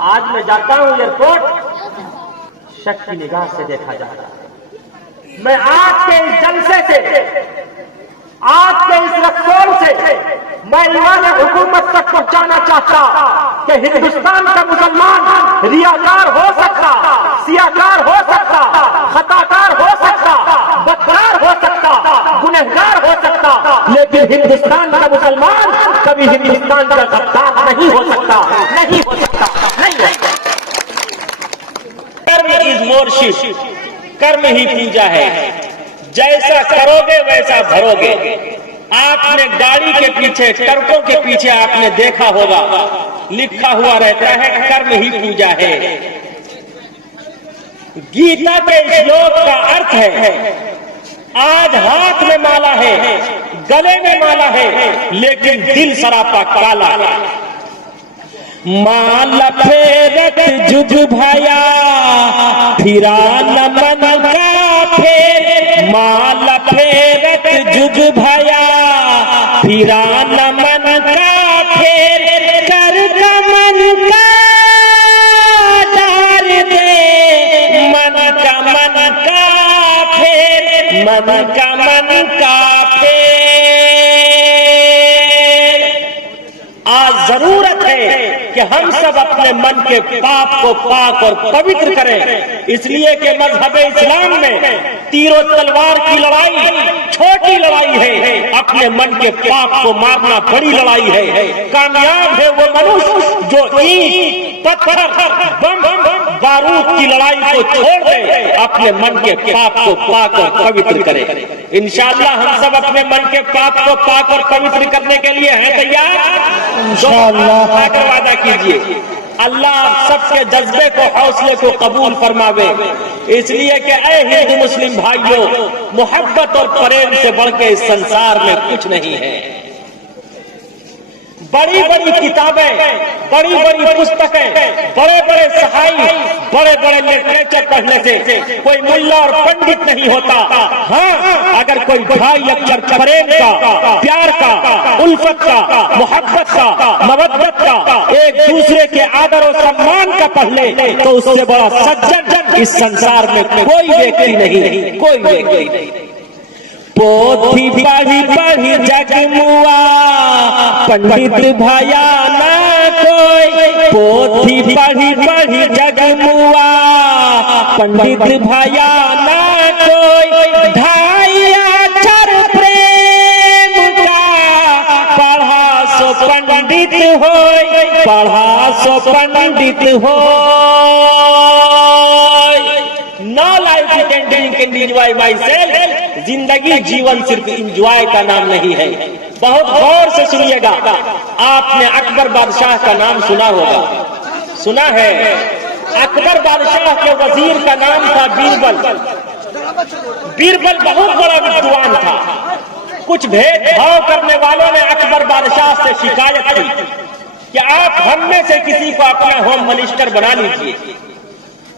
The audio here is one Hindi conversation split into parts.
आज मैं जाता हूं एयरपोर्ट, शक की निगाह से देखा जाता है। मैं आज के इस जलसे से, आज के इस रक्सौल से मैं ईमान हुकूमत तक पहुंचाना चाहता कि हिंदुस्तान का मुसलमान रियाकार हो सकता, सियाकार हो सकता, खताकार हो सकता, बदकार हो सकता, गुनहगार हो सकता, लेकिन हिंदुस्तान का मुसलमान कभी हिंदुस्तान का गद्दार नहीं हो सकता, नहीं हो सकता, नहीं हो सकता। कर्म इज मोरशिप, कर्म ही पूजा है। जैसा करोगे वैसा भरोगे। आपने गाड़ी के पीछे, ट्रकों के पीछे आपने देखा होगा, लिखा हुआ रहता है कर्म ही पूजा है। गीता के श्लोक का अर्थ है, आज हाथ में माला है, गले में माला है, लेकिन दिल सरापा काला। माला फेरत जुग भया, फिरा न मन का फेर। माला फेरत जुग भया, फिरा न मन का फेर। कर का मन का डार दे, मन का फेर, मन का फेर। आज जरूरत है कि हम सब अपने मन के पाप को पाक और पवित्र करें, इसलिए कि मजहब इस्लाम में तीरों तलवार की लड़ाई छोटी लड़ाई है, अपने मन के पाप को मारना बड़ी लड़ाई है। कामयाब है वो मनुष्य जो ईंट, पत्थर, बम, बारूद की लड़ाई को छोड़ दे, अपने मन के पाप को पाक और पवित्र करे। इंशाअल्लाह हम सब अपने मन के पाप को पाक और पवित्र करने के लिए हैं तैयार? इंशाअल्लाह वादा कीजिए। अल्लाह सबके जज्बे को, हौसले को कबूल फरमावे। इसलिए कि ऐ हिंदू मुस्लिम भाइयों, मोहब्बत और प्रेम से बढ़ के इस संसार में कुछ नहीं है। बड़ी बड़ी किताबें, बड़ी बड़ी पुस्तकें, बड़े बड़े सहाई, बड़े बड़े लिटरेचर पढ़ने से कोई मुल्ला और पंडित नहीं होता। हाँ, अगर कोई भाई अक्षर प्रेम का, प्यार का, उल्फत का, मोहब्बत का, मवद्दत का, एक दूसरे के आदर और सम्मान का पढ़ ले, तो उससे बड़ा सज्जन इस संसार में कोई व्यक्ति नहीं, कोई व्यक्ति नहीं। पोथी पढ़ी पढ़ी जगमुआ, पंडित भया ना कोई। पोथी पढ़ी पढ़ी जगमुआ, पंडित भया ना कोई। ढाई अक्षर प्रेम का, पढ़ा सो पंडित होय, पढ़ा सो पंडित होय। No life is ending, can enjoy myself. जिंदगी जीवन सिर्फ इंजॉय का नाम नहीं है। बहुत गौर से सुनिएगा। आपने अकबर बादशाह का नाम सुना होगा, सुना है? अकबर बादशाह के वजीर का नाम था बीरबल। बीरबल बहुत बड़ा विद्वान था। कुछ भेदभाव करने वालों ने अकबर बादशाह से शिकायत की कि आप हम में से किसी को अपना होम मिनिस्टर बना लीजिए,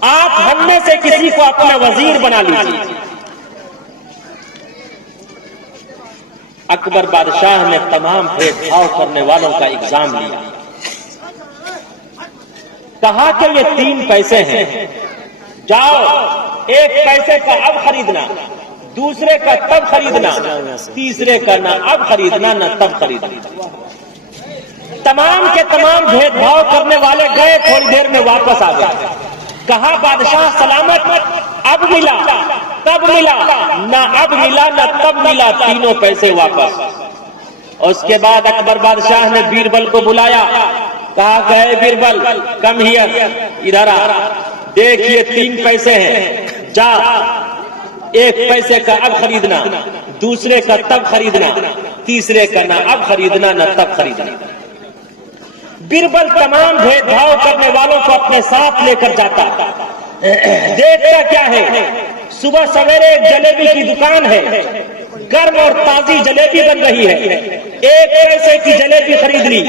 आप हम में से किसी को अपना वजीर बना लीजिए। अकबर बादशाह ने तमाम भेदभाव करने वालों का एग्जाम लिया। कहा कि ये 3 पैसे हैं, जाओ 1 पैसे का अब खरीदना, दूसरे का तब खरीदना, तीसरे का ना अब खरीदना ना तब खरीदना। तमाम के तमाम भेदभाव करने वाले गए, थोड़ी देर में वापस आ गए। कहा बादशाह सलामत, अब मिला तब मिला, ना अब मिला ना तब मिला, तीनों पैसे वापस। उसके बाद अकबर बादशाह ने बीरबल को बुलाया, कहा गए बीरबल कम हियर, इधर आ, देखिए 3 पैसे हैं, जा 1 पैसे का अब खरीदना, दूसरे का तब खरीदना, तीसरे का ना अब खरीदना ना तब खरीदना। बीरबल तमाम भेदभाव करने वालों को अपने साथ लेकर जाता। देखता क्या है, सुबह सवेरे एक जलेबी की दुकान है, गर्म और ताजी जलेबी बन रही है। 1 पैसे की जलेबी खरीद ली।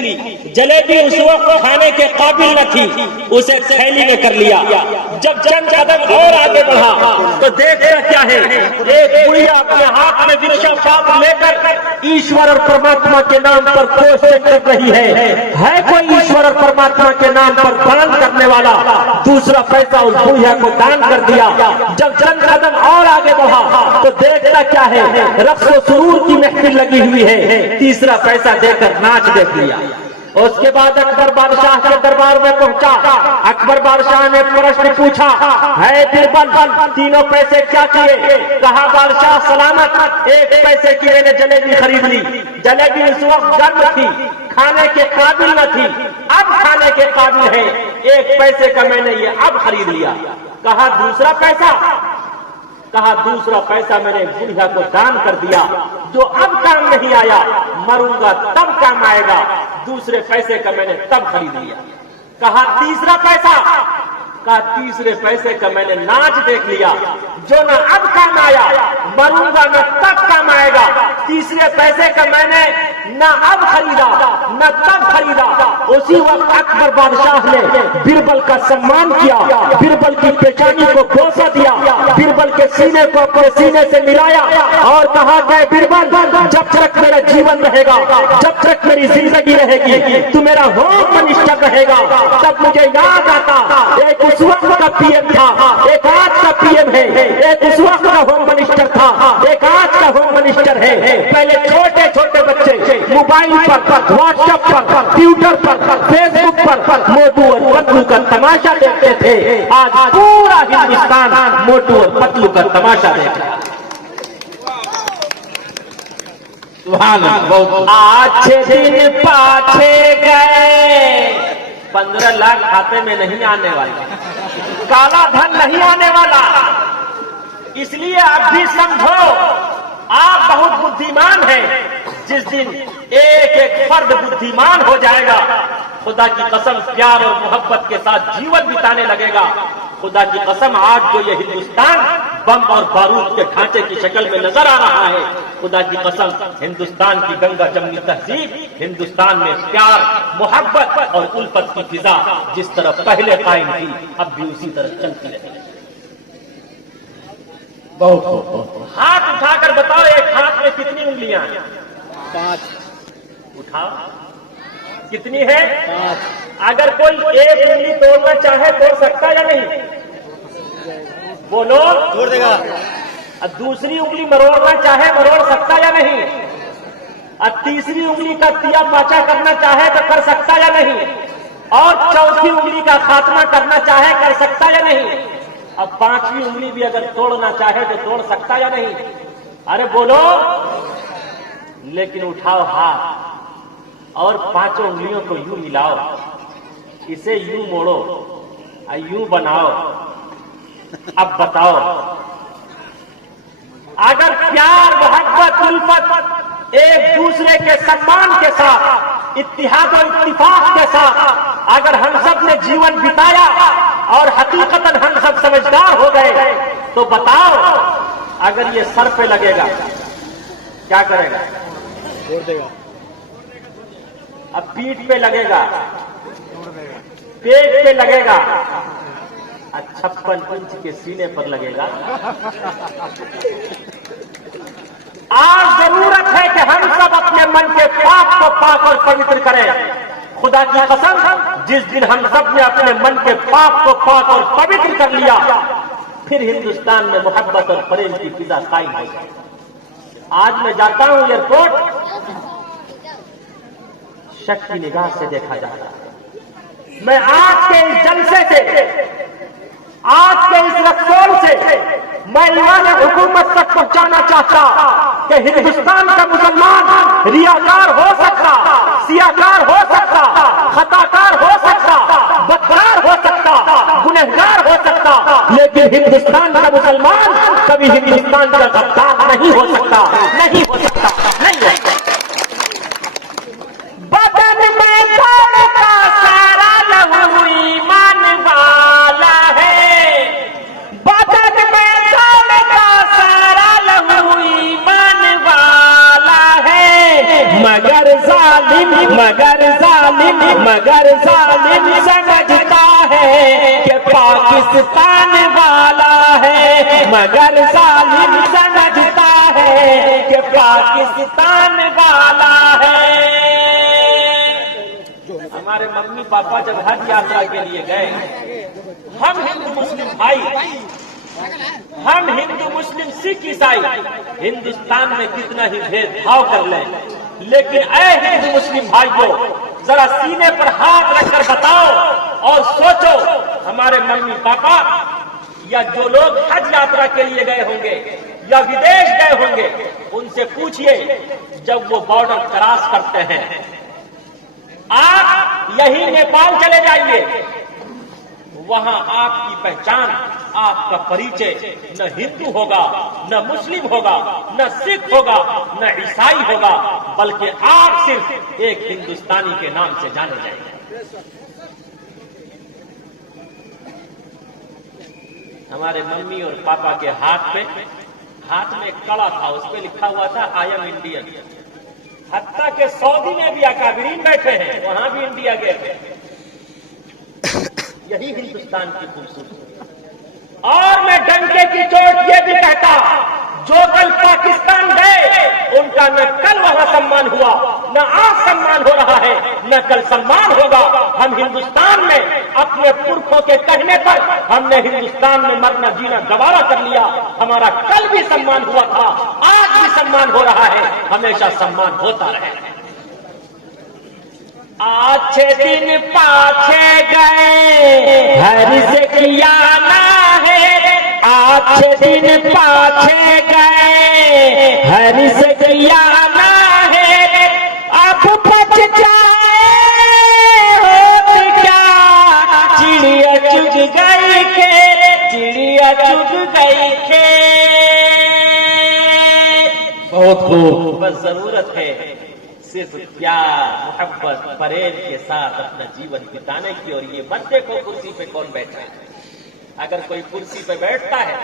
जलेबी उस वक्त खाने के काबिल न थी, उसे थैली में कर लिया। जब चंद कदम और आगे बढ़ा तो देखा क्या है, एक बुढ़िया अपने हाथ में विरशा पाप लेकर ईश्वर और परमात्मा के नाम पर कोशिश कर रही है कोई ईश्वर और परमात्मा के नाम पर दान करने वाला? दूसरा पैसा उस बुढ़िया को दान कर दिया। जब चंद कदम और आगे बढ़ा तो देखता क्या है, रक्स व सुरूर की महफिल लगी हुई है। तीसरा पैसा देकर नाच देख लिया। उसके बाद अकबर बादशाह के दरबार में पहुंचा। अकबर बादशाह ने प्रश्न पूछा, है बीरबल, तीनों पैसे क्या किए? कहा, बादशाह सलामत, 1 पैसे की मैंने जलेबी खरीद ली। जलेबी उस वक्त गर्म थी, खाने के काबिल न थी, अब खाने के काबिल है। 1 पैसे का मैंने ये अब खरीद लिया। कहा, दूसरा पैसा? कहा, दूसरा पैसा मैंने बुढ़िया को दान कर दिया, जो अब काम नहीं आया, मरूंगा तब काम आएगा। दूसरे पैसे का मैंने तब खरीद लिया। कहा, तीसरा पैसा? कहा, तीसरे पैसे का मैंने नाच देख लिया, जो न अब काम आया, मरूंगा न तब काम आएगा। तीसरे पैसे का मैंने न अब खरीदा न तब खरीदा। उसी वक्त अकबर बादशाह ने बीरबल का सम्मान किया, बीरबल की पेशानी को बोसा दिया, बीरबल के सीने को अपने सीने से मिलाया और कहा कि बीरबल, जब तक मेरा जीवन रहेगा, जब तक मेरी जिंदगी रहेगी, तू मेरा होम मिनिस्टर रहेगा। तब मुझे याद आता, एक उस वक्त का पीएम था, एक आज का पीएम है, एक उस वक्त का होम मिनिस्टर था, एक आज का होम मिनिस्टर है। पहले छोटे छोटे बच्चे मोबाइल पर, व्हाट्सएप पर, ट्विटर पर, फेसबुक पर मोटू और पतलू का तमाशा देखते थे। आज पूरा हिंदुस्तान मोटू और पतलू का तमाशा देख रहा है। अच्छे दिन पाछे गए, 15 लाख खाते में नहीं आने वाला, काला धन नहीं आने वाला। इसलिए आप भी समझो, आप बहुत बुद्धिमान हैं। जिस दिन एक एक फर्द बुद्धिमान हो जाएगा, खुदा की कसम प्यार और मोहब्बत के साथ जीवन बिताने लगेगा। खुदा की कसम, आज जो ये हिंदुस्तान बम और बारूद के ढांचे की शक्ल में नजर आ रहा है, खुदा की कसम, हिंदुस्तान की गंगा जमनी तहजीब, हिंदुस्तान में प्यार, मोहब्बत और उल्फत की फिजा जिस तरह पहले कायम थी, अब भी उसी तरह चलती रहेगी। बहुत हाथ उठाकर बताओ, एक हाथ में कितनी उंगलियां हैं? 5। उठाओ, कितनी है? 5। अगर कोई एक उंगली तोड़ना चाहे तोड़ सकता है या नहीं? बोलो, तोड़ देगा। और दूसरी उंगली मरोड़ना चाहे मरोड़ सकता या नहीं? और तीसरी उंगली का तिया पाचा करना चाहे तो कर सकता या नहीं? और चौथी उंगली का खात्मा करना चाहे कर सकता या नहीं? अब 5वीं उंगली भी अगर तोड़ना चाहे तो तोड़ सकता या नहीं? अरे बोलो। लेकिन उठाओ हाथ और 5 उंगलियों को यूं मिलाओ, इसे यूं मोड़ो और यूं बनाओ। अब बताओ, अगर प्यार, मोहब्बत, उल्फत, एक दूसरे के सम्मान के साथ, इत्तिहाद और इत्तिफाक के साथ अगर हम सब ने जीवन बिताया और हकीकतन हम सब समझदार हो गए, तो बताओ, अगर ये सर पे लगेगा क्या करेगा? तोड़ देगा। अब पीठ पे लगेगा, पेट पे लगेगा, 56 इंच के सीने पर लगेगा। आज जरूरत है कि हम सब अपने मन के पाप को पाक और पवित्र करें। खुदा की कसम, जिस दिन हम सब ने अपने मन के पाप को पाक और पवित्र कर लिया, फिर हिंदुस्तान में मोहब्बत और प्रेम की फिजा कायम होगी। आज मैं जाता हूं एयरपोर्ट, शक की निगाह से देखा जाता है। मैं आज के इस जलसे से, आज के इस रक्सोल से मैं ईमान हुकूमत तक पहुंचाना चाहता कि हिंदुस्तान का मुसलमान रियाकार हो सकता, सियाकार हो सकता, खताकार हो सकता, बदकार हो सकता, गुनहगार हो सकता, लेकिन हिंदुस्तान का मुसलमान कभी हिंदुस्तान का गद्दार नहीं हो सकता, नहीं हो सकता, नहीं हो सकता। बदन में दौड़ता सारा लहू ईमान वाला है, बदन में दौड़ता सारा लहू ईमान वाला जालिम समझता है कि पाकिस्तान वाला है, मगर जालिम समझता है कि पाकिस्तान वाला है। हमारे मम्मी पापा जब हज यात्रा के लिए गए, हम हिंदू मुस्लिम भाई, हम हिंदू मुस्लिम सिख ईसाई हिंदुस्तान में कितना ही भेदभाव कर लें, लेकिन ऐ हिंदू मुस्लिम भाइयों, जरा सीने पर हाथ रखकर बताओ और सोचो, हमारे मम्मी पापा या जो लोग हज यात्रा के लिए गए होंगे या विदेश गए होंगे, उनसे पूछिए, जब वो बॉर्डर क्रॉस करते हैं, आप यही नेपाल चले जाइए, वहां आपकी पहचान, आपका परिचय न हिंदू होगा, न मुस्लिम होगा, न सिख होगा, न ईसाई होगा, बल्कि आप सिर्फ एक हिंदुस्तानी के नाम से जाने जाएंगे। हमारे मम्मी और पापा के हाथ में एक कड़ा था, उस पर लिखा हुआ था आई एम इंडियन। हत्ता के सऊदी में भी अकाबरीन बैठे हैं, वहां भी इंडिया गए थे। यही हिंदुस्तान की खूबसूरती। और मैं डंके की चोट ये भी कहता, जो कल पाकिस्तान गए, उनका न कल वहां सम्मान हुआ, न आज सम्मान हो रहा है, न कल सम्मान होगा। हम हिंदुस्तान में अपने पुरखों के कहने पर हमने हिंदुस्तान में मरना जीना गवारा कर लिया। हमारा कल भी सम्मान हुआ था, आज भी सम्मान हो रहा है, हमेशा सम्मान होता रहेगा। अच्छे दिन पाछे गए, हर से किया ना है, अच्छे दिन पाछे गए, हर से किया ना है, अब पछताए होत क्या, चिड़िया चुग गई खेत, चिड़िया चुग गई खेत। बहुत खूब, बस जरूरत है सिर्फ प्यार, मोहब्बत, परहेज के साथ अपना जीवन बिताने की। और ये मत देखो कुर्सी पे कौन बैठा है। अगर कोई कुर्सी पे बैठता है,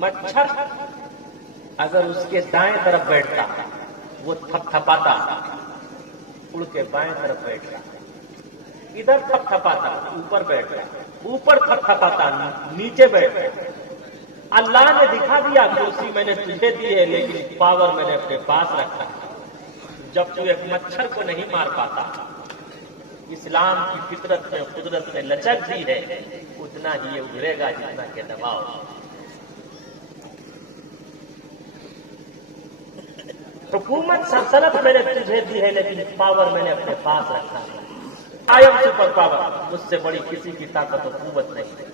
मच्छर अगर उसके दाएं तरफ बैठता, वो थपथपाता, उड़ के बाएं तरफ बैठता, इधर थपथपाता, ऊपर बैठता, ऊपर थपथपाता, नीचे बैठता। अल्लाह ने दिखा दिया, कुर्सी मैंने तुझे दी है, लेकिन पावर मैंने अपने पास रखा है। जब तू एक मच्छर को नहीं मार पाता, इस्लाम की फितरत में, कुदरत ने लचक दी है, उतना ही ये उभरेगा जितना के दबाव। हुकूमत सल्तनत मैंने तुझे दी है, लेकिन पावर मैंने अपने पास रखा है। आई एम सुपर पावर, मुझसे बड़ी किसी की ताकत और कुव्वत नहीं है।